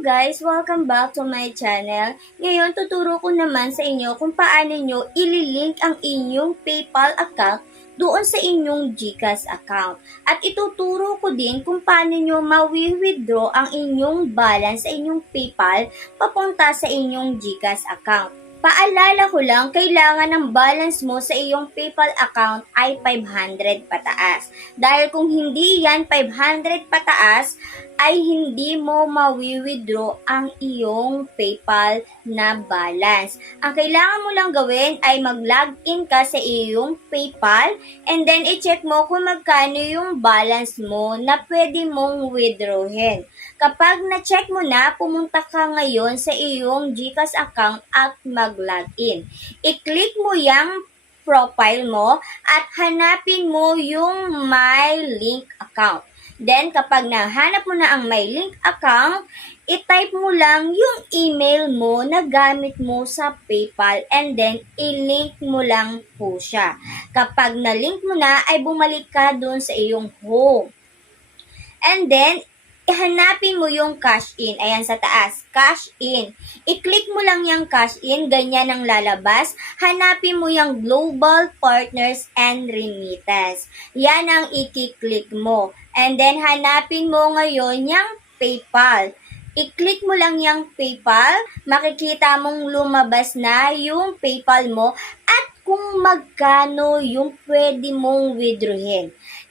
guys! Welcome back to my channel. Ngayon, tuturo ko naman sa inyo kung paano nyo ililink ang inyong PayPal account doon sa inyong GCash account. At ituturo ko din kung paano nyo ma-withdraw ang inyong balance sa inyong PayPal papunta sa inyong GCash account. Paalala ko lang, kailangan ng balance mo sa iyong PayPal account ay 500 pataas. Dahil kung hindi yan 500 pataas, ay hindi mo mawi-withdraw ang iyong PayPal na balance. Ang kailangan mo lang gawin ay mag-login ka sa iyong PayPal and then i-check mo kung magkano yung balance mo na pwede mong withdrawin. Kapag na-check mo na, pumunta ka ngayon sa iyong GCash account at mag-login. I-click mo yung profile mo at hanapin mo yung My Link account. Then, kapag nahanap mo na ang My Link account, i-type mo lang yung email mo na gamit mo sa PayPal and then i-link mo lang po siya. Kapag na-link mo na, ay bumalik ka dun sa iyong home. And then, hanapin mo yung cash in. Ayan sa taas, cash in. I-click mo lang yung cash in, ganyan ang lalabas. Hanapin mo yung Global Partners and Remittance. Yan ang i-click mo. And then, hanapin mo ngayon yung PayPal. I-click mo lang yung PayPal, makikita mong lumabas na yung PayPal mo at kung magkano yung pwede mong withdrawin.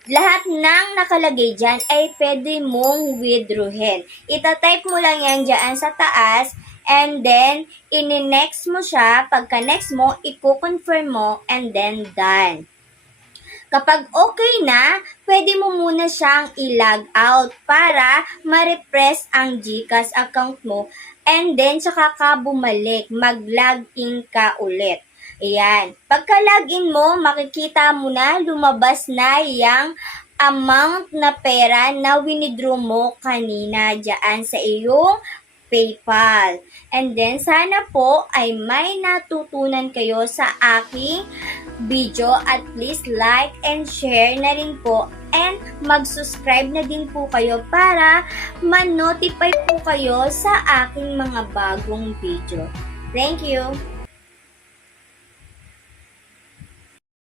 Lahat ng nakalagay dyan ay pwede mong withdrawin. Ita-type mo lang yan dyan sa taas and then ini-next mo siya. Pagka-next mo, i-confirm mo and then done. Kapag okay na, pwede mo muna siyang i-log out para ma-refresh ang GCash account mo and then saka ka bumalik, mag-login ka ulit. Ayan. Pagka-login mo, makikita mo na lumabas na yung amount na pera na winidraw mo kanina dyan sa iyong PayPal. And then, sana po ay may natutunan kayo sa aking video at please like and share na rin po and mag-subscribe na din po kayo para ma-notify po kayo sa aking mga bagong video. Thank you!